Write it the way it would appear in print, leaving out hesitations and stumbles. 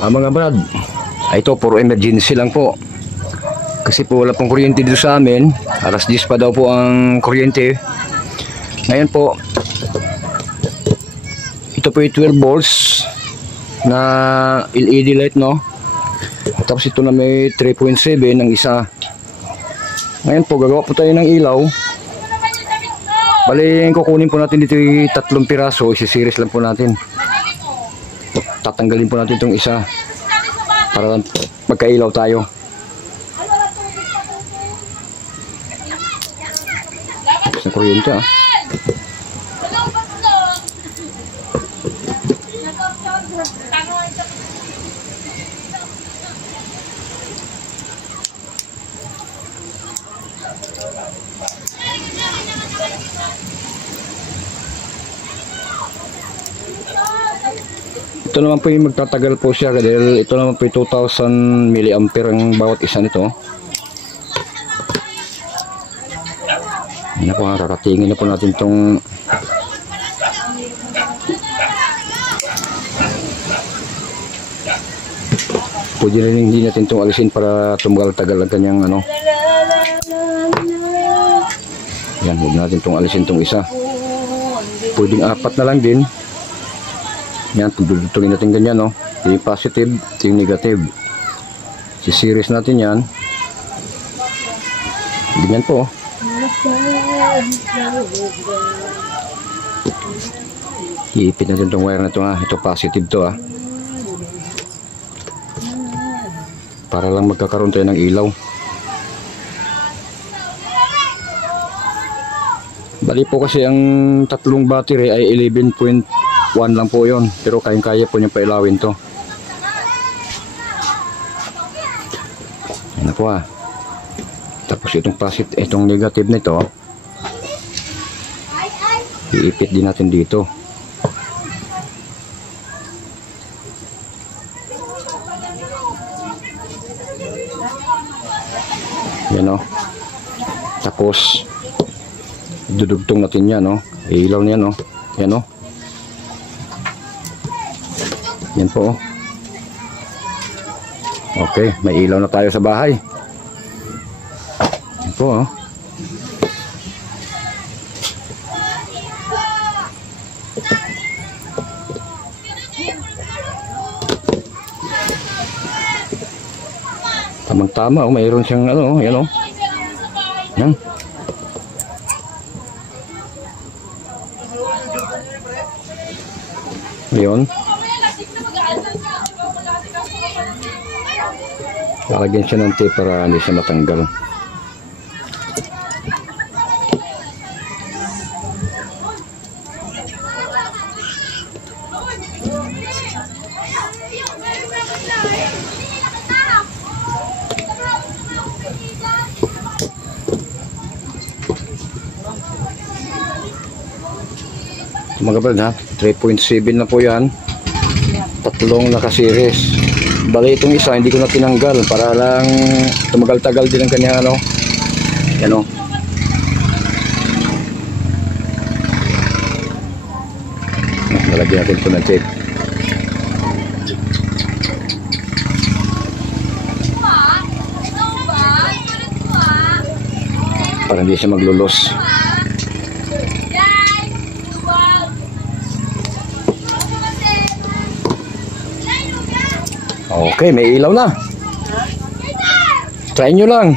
Mga brad, ito puro emergency lang po. Kasi po wala pong kuryente dito sa amin. Alas 10 pa daw po ang kuryente. Ngayon po, ito po yung 12 volts na LED light, no? Tapos ito na may 3.7 ng isa. Ngayon po, gagawa po tayo ng ilaw. Bali, kukunin po natin dito yung 3 piraso. Isi-series lang po natin. Tatanggalin po natin itong isa para magkailaw tayo. Tapos na kuryente, ah. Ito naman po yung magtatagal po siya dahil ito naman po yung 2,000 mAh ang bawat isa nito. Yan po, kakatingin na po natin itong pwede rin hindi natin itong alisin para tumagal-tagal ang kanyang ano. Yan, huwag natin itong alisin itong isa. Pwedeng 4 na lang din. Yan, tutulin natin ganyan, no? Yung positive, yung negative. Si-series natin yan. Ganyan po. Iipit natin itong wire na ito, ha? Ito positive to, ha? Para lang magkakaroon tayo ng ilaw. Bali po kasi ang 3 battery ay 11.1 lang po yon, pero kayang-kaya po niyang pailawin to. Yan na po, ah. Tapos itong positive, itong negative nito, iipit din natin dito. Yan, oh. Tapos dudugtong natin yan, no? Ilaw niya, no? Yan, no? Yan po, oh. Okay, may ilaw na tayo sa bahay. Yan po, oh. Tamang-tama, oh. Mayroon siyang ano, yan, oh. Yan. Yun. Lalagyan siya ng tape para hindi siya matanggal. Mga brad, ha, 3.7 na po yan. 3 naka-series. Bali itong isa hindi ko na tinanggal para lang tumagal-tagal din ang kanyang ano. Yan, o. Nalagyan natin ito ng tape. Para hindi siya maglulos. Okay, may ilaw na. Try nyo lang.